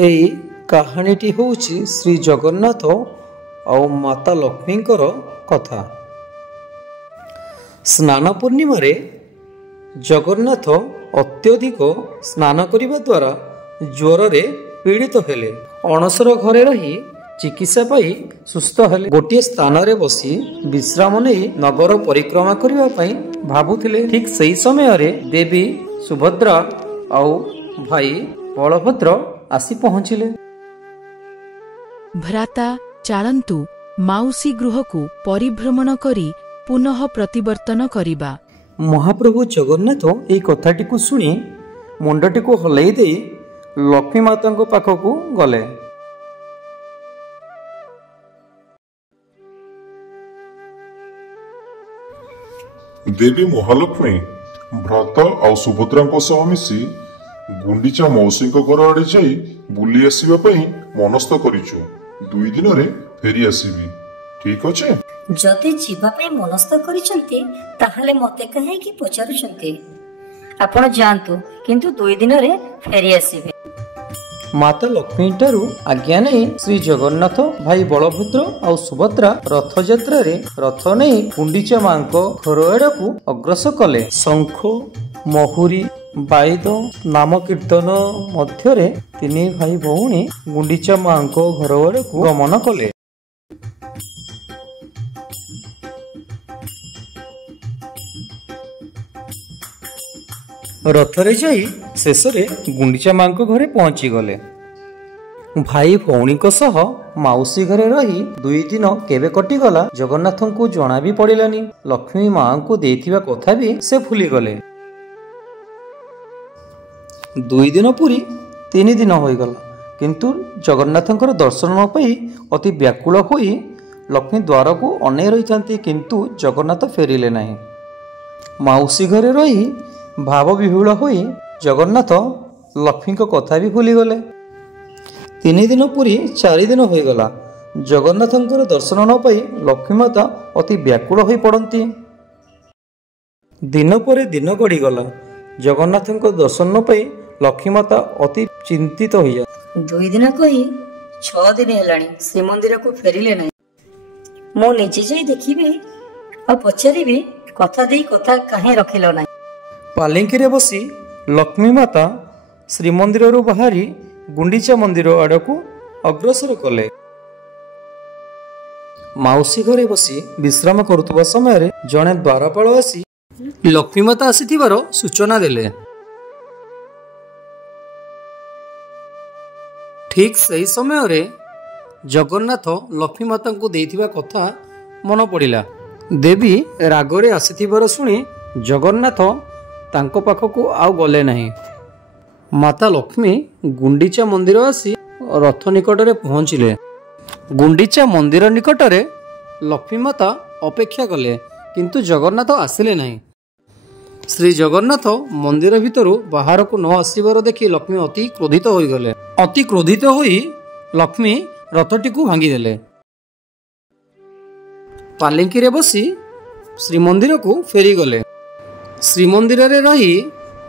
एई कहानीटी होउछि श्री जगन्नाथ और माता लक्ष्मींकर कथा। स्नान पूर्णिमा रे जगन्नाथ अत्यधिक स्नान करने द्वारा ज्वर रे पीड़ित हेले। अणसर घरे रही चिकित्सा पाई सुस्थ हेले। गोटे स्थान रे बसी विश्राम नहीं नगर परिक्रमा करने पाई भाबुथिले। ठीक सही समय रे देवी सुभद्रा और भाई बलभद्र आसी पहुंचिले। भ्राता चालंतु माउसी गृह को परिभ्रमण करी पुनः प्रतिवर्तन करिबा। महाप्रभु जगन्नाथ ये कथाटी को शुणी मुंडटी को हलई दे लक्ष्मी माता पाखक गले। देवी महालक्ष्मी भ्राता और सुभद्रा सह मिसी गुंडीचा मौसी घर आड़े जाई बुली आसवा मनस्थ करिछु। 2 दिन रे फेरी आसीबी। ठीक अच्छे? जदि जीवाई मनस्थ करिसंती ताहाले मते कहे कि पचारुचंती। आपण जानतु किंतु 2 दिन रे फेरी आसीबे। माता लक्ष्मी ठारू आज्ञा नहीं श्री जगन्नाथ भाई बलभद्र और सुभद्रा रथ यात्रा रे रथ नहीं गुंडीचा मां घर आड़ को अग्रसर कले। शंख महुरी बाइद नाम कीर्तन मध्य तीन भाई भौणी गुंडीचा मां घर आड़ को गमन कले। रथरे जाई शेष गुंडीचा मां घरे पहुंची गले। भाई भौणी सह माउसी घरे रही 2 दिन केबे कटिगला जगन्नाथ को जना भी पड़िलानी। लक्ष्मी मां को देथिबा कथा भी से भूली गले। 2 दिन पूरी 3 दिन हो गला किंतु जगन्नाथंकर दर्शन न पाई अति व्याकुल होई लक्ष्मी द्वार को अनै रही किंतु जगन्नाथ फेरिले नहीं। माउसी घरे रही भाव विहुल होई जगन्नाथ लक्ष्मी को कथा भी भूली गले। 3 दिन पूरी 4 दिन हो गला जगन्नाथंकर दर्शन न पाई लक्ष्मी माता अति व्याकुल होई पड़ती। दिन पर दिन गड़ी गला जगन्नाथंकर दर्शन न पाई लक्ष्मी माता अति चिंतित हो जा। 2 दिन कही 6 दिन हेलानी श्रीमंदिर को फेरिले नहीं। मो निजे जाई देखिबे और पचारिबे कथा देई कथा काहे रखिलो नहीं। पालिंकी रे बसी लक्ष्मी माता श्रीमंदिर बाहरी गुंडीचा मंदिर आड़ को अग्रसर कले। माउसी घरे बसी विश्राम करुवा समय जड़े द्वारपाल आसी लक्ष्मी माता आसीथिबार सूचना देले। ठीक सही समय रे जगन्नाथ लक्ष्मी माता को देथिबा कथा मन पड़िला। देवी रागरे आसीथिबार सुनी जगन्नाथ तांको पाखको आउ गले नहीं। माता लक्ष्मी गुंडीचा मंदिर आसी रथ निकट रे पहुंचिले। गुंडीचा मंदिर निकट रे लक्ष्मी माता अपेक्षा कले किंतु जगन्नाथ आसिले नहीं। श्री जगन्नाथ मंदिर भितरु बाहर को न आसीबार देखि लक्ष्मी अति क्रोधित होई गले। अति क्रोधित होई लक्ष्मी रथटी को भांगी देले। पालिंकी रे बसी श्रीमंदिर को फेरी गले। श्रीमंदिर रे रही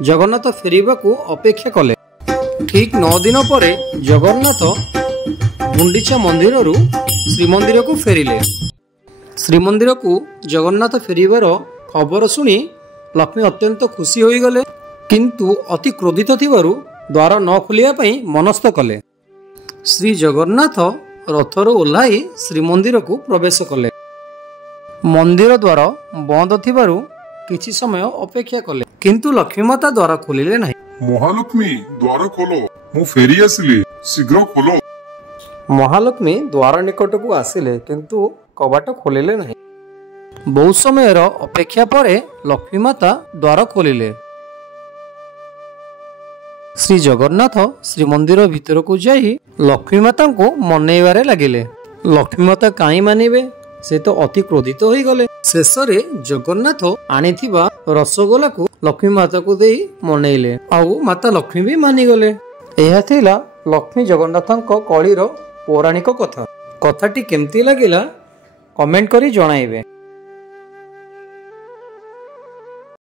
जगन्नाथ फेरिबा को अपेक्षा कले। ठीक 9 दिन पर जगन्नाथ गुंडीचा मंदिर रु श्रीमंदिर को फेरिले। श्रीमंदिर को जगन्नाथ फेरिबार खबर सुनी लक्ष्मी अत्यंत खुशी होई गले किंतु अति क्रोधित थिबारु द्वार न खोलिया पई मनस्थ कले। श्री जगन्नाथ रथर ओह्लाई श्रीमंदिर को प्रवेश कले। मंदिर द्वार बंद थिबारु किछि समय अपेक्षा कले किंतु लक्ष्मी माता द्वार खोलिले नहीं। महालक्ष्मी द्वार खोलो मु फेरी आसिली शीघ्र खोलो। महालक्ष्मी द्वार निकट को आसिले किंतु कबाट खोलिले नहीं। बहुत समय अपेक्षा परे लक्ष्मी माता द्वार खोलिले। श्री जगन्नाथ श्रीमंदिर भीतर को जाई लक्ष्मी माता को मनेबारे लागिले। लक्ष्मी माता काई मानिबे से तो अति क्रोधित होई गले। शेष जगन्नाथ आनिथिबा रसगोला को लक्ष्मी माता को देई मनेइले आउ माता लक्ष्मी भी मानिगले। एहा थिला लक्ष्मी जगन्नाथंक कळीर पौराणिक कथा। कथाटी केमती लागिला कमेंट करी जणाइबे।